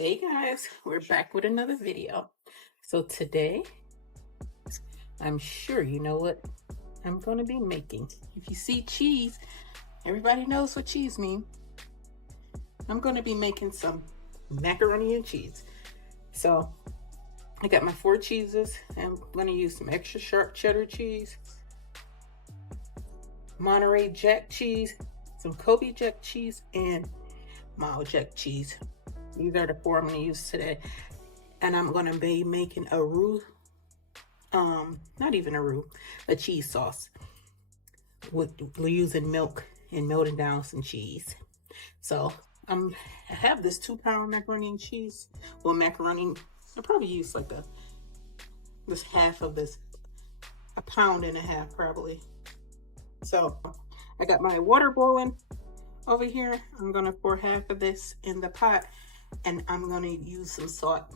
Hey guys, we're back with another video. So today, I'm sure you know what I'm going to be making. If you see cheese, everybody knows what cheese means. I'm going to be making some macaroni and cheese. So I got my 4 cheeses. I'm going to use some extra sharp cheddar cheese, Monterey Jack cheese, some Kobe Jack cheese, and mild Jack cheese. These are the 4 I'm going to use today. And I'm going to be making a roux, not even a roux, a cheese sauce with using milk and melting down some cheese. So I have this 2-pound macaroni and cheese. Well, macaroni, I probably use like this half of this, a pound and a half probably. So I got my water boiling over here. I'm gonna pour half of this in the pot, and I'm gonna use some salt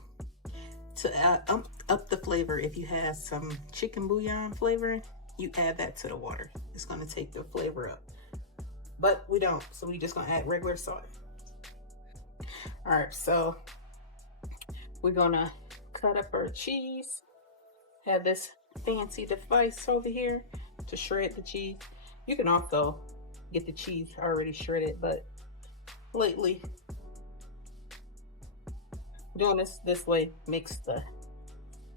to up the flavor. If you have some chicken bouillon flavor, you add that to the water. It's gonna take the flavor up. But we don't, so we just gonna add regular salt. All right, so we're gonna cut up our cheese. Have this fancy device over here to shred the cheese. You can also get the cheese already shredded, but lately doing this way makes the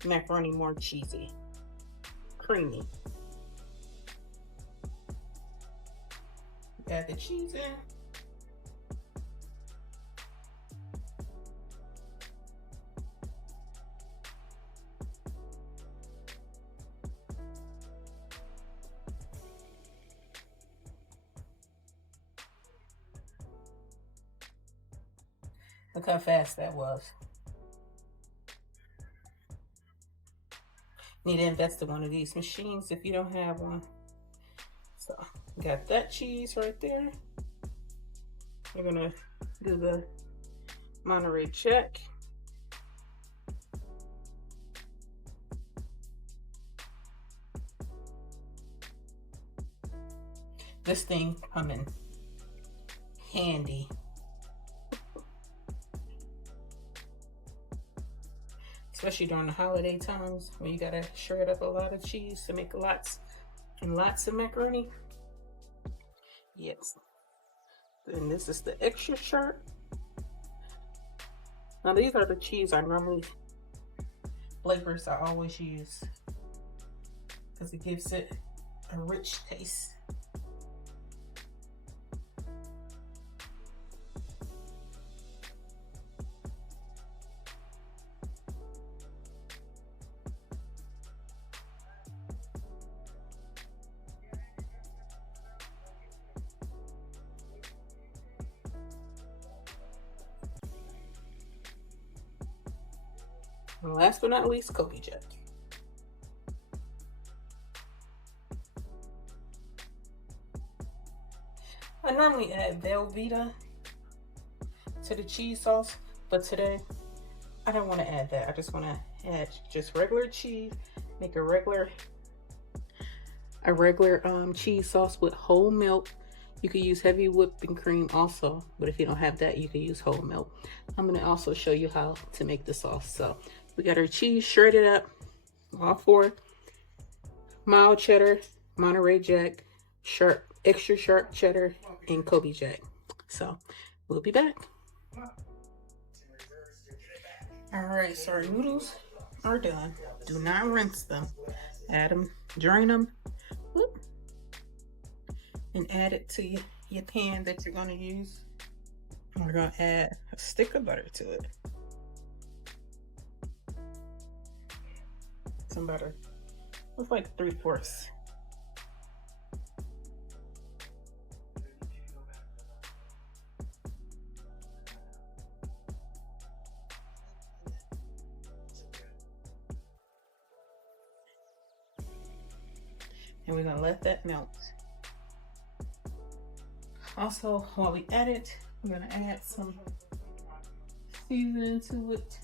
macaroni more cheesy, creamy. Add the cheese in. Look how fast that was. Need to invest in one of these machines if you don't have one. So got that cheese right there. We're gonna do the Monterey Jack. This thing come in handy. Especially during the holiday times when you gotta shred up a lot of cheese to make lots and lots of macaroni. Yes. And this is the extra sharp. Now these are the cheese I normally, flavors I always use, because it gives it a rich taste. And last but not least, Kobe Jack. I normally add Velveeta to the cheese sauce, but today I don't want to add that. I just want to add just regular cheese, make a regular cheese sauce with whole milk. You could use heavy whipping cream also, but if you don't have that, you can use whole milk. I'm gonna also show you how to make the sauce. So we got our cheese shredded up, all 4, mild cheddar, Monterey Jack, extra sharp cheddar, and Kobe Jack. So we'll be back. All right, so our noodles are done. Do not rinse them. Add them, drain them, whoop, and add it to your pan that you're gonna use. And we're gonna add a stick of butter to it. Some butter. It's like 3/4. And we're gonna let that melt. Also, while we add it, we're gonna add some seasoning to it.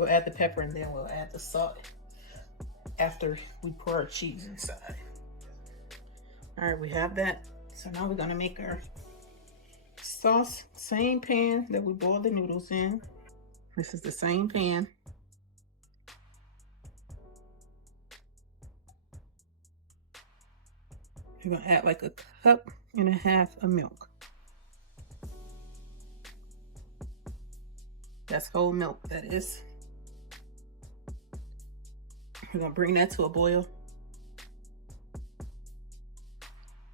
We'll add the pepper and then we'll add the salt after we pour our cheese inside. All right, we have that. So now we're gonna make our sauce. Same pan that we boiled the noodles in. This is the same pan. You're gonna add like a cup and a half of milk. That's whole milk, that is. We're gonna bring that to a boil.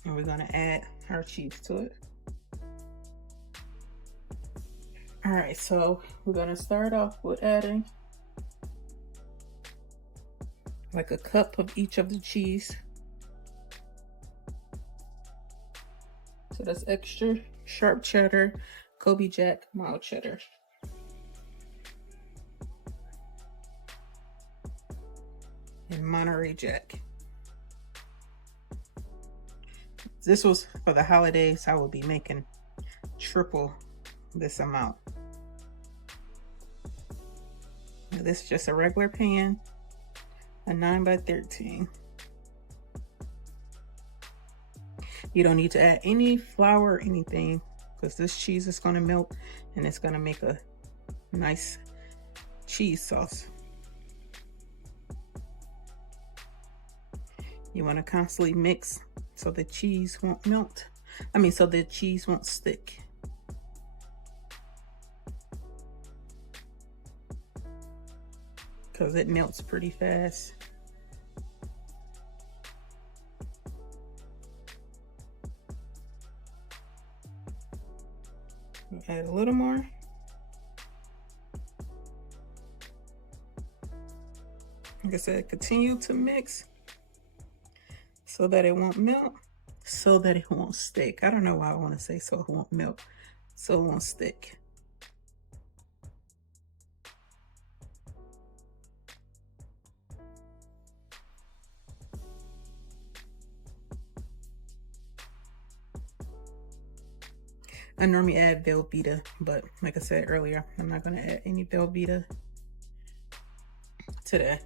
And we're gonna add our cheese to it. All right, so we're gonna start off with adding like a cup of each of the cheese. So that's extra sharp cheddar, Kobe Jack, mild cheddar. And Monterey Jack. This was for the holidays. I will be making triple this amount. Now, this is just a regular pan, a 9x13. You don't need to add any flour or anything because this cheese is going to melt and it's going to make a nice cheese sauce. You want to constantly mix so the cheese won't melt. So the cheese won't stick. Because it melts pretty fast. Add a little more. Like I said, continue to mix so that it won't melt, so that it won't stick. I don't know why I want to say so it won't melt, so it won't stick. I normally add Velveeta, but like I said earlier, I'm not going to add any Velveeta today.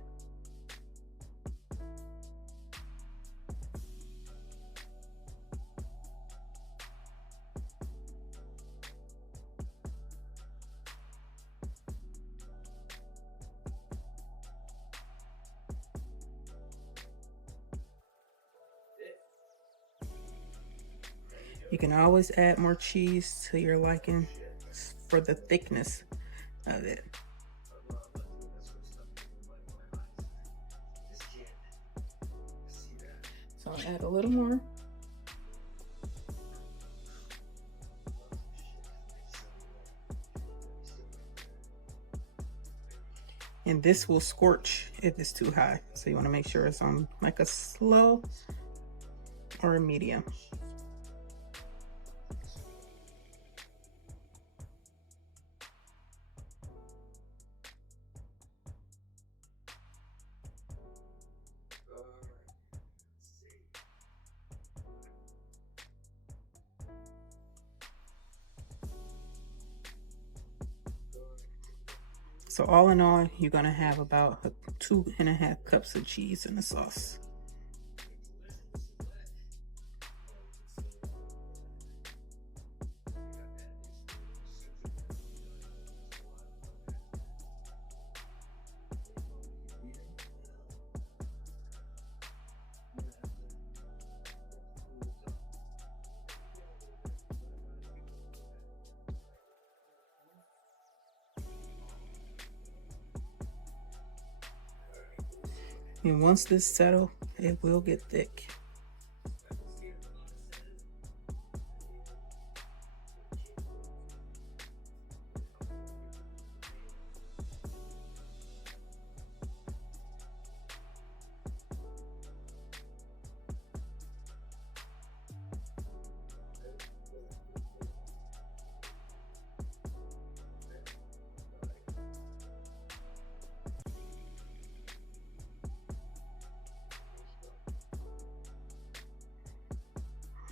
You can always add more cheese to your liking for the thickness of it. So I'll add a little more. And this will scorch if it's too high. So you want to make sure it's on like a slow or a medium. So all in all, you're gonna have about 2.5 cups of cheese in the sauce. And once this settles, it will get thick.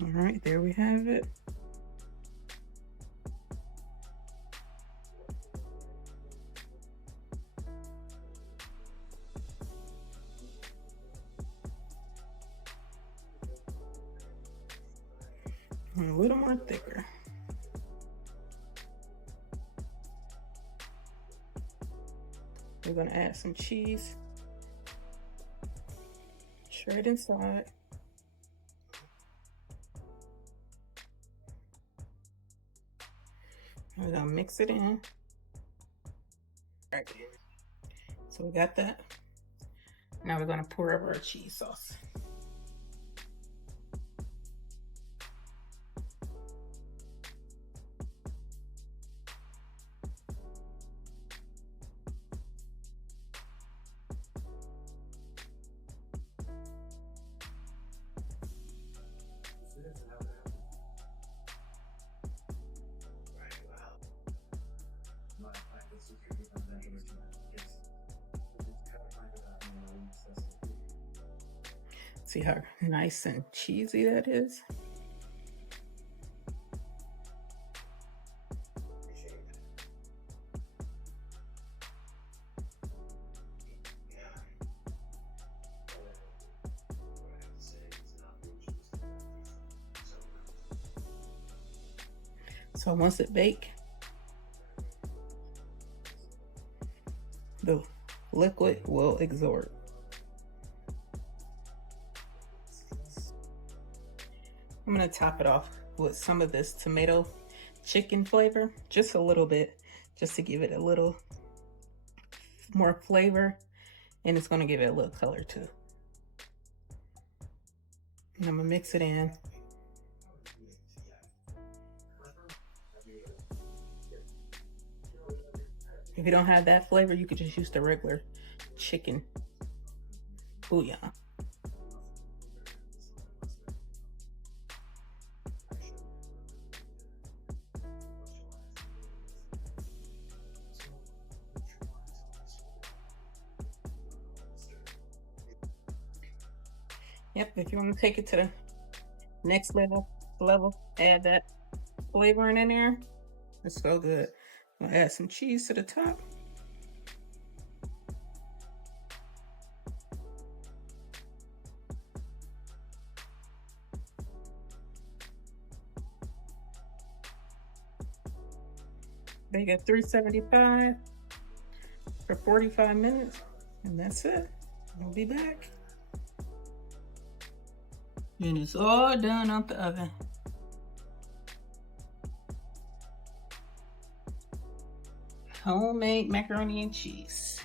All right, there we have it. A little more thicker. We're gonna add some cheese straight inside. We're gonna mix it in. Right. So we got that. Now we're gonna pour over our cheese sauce. See how nice and cheesy that is? So once it bakes, the liquid will exort. I'm gonna top it off with some of this tomato chicken flavor, just a little bit, just to give it a little more flavor, and it's gonna give it a little color too. And I'm gonna mix it in. If you don't have that flavor, you could just use the regular chicken bouillon. Yep, if you want to take it to the next level, add that flavoring in there. It's so good. I'm gonna add some cheese to the top. Bake at 375 for 45 minutes, and that's it. We'll be back. And it's all done out the oven. Homemade macaroni and cheese.